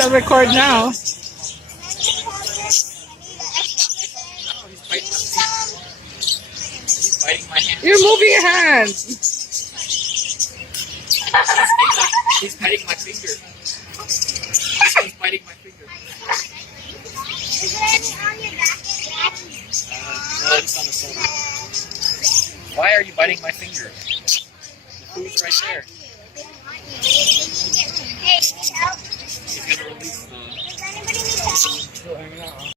I'll record now. He's biting my hand. You're moving your hand. He's biting my finger. He's biting my finger. Is there any on your back? No, it's on the shoulder. Why are you biting my finger? The food's right there. Hey, help. He's gonna release the... Does anybody need help? Still hanging out, huh?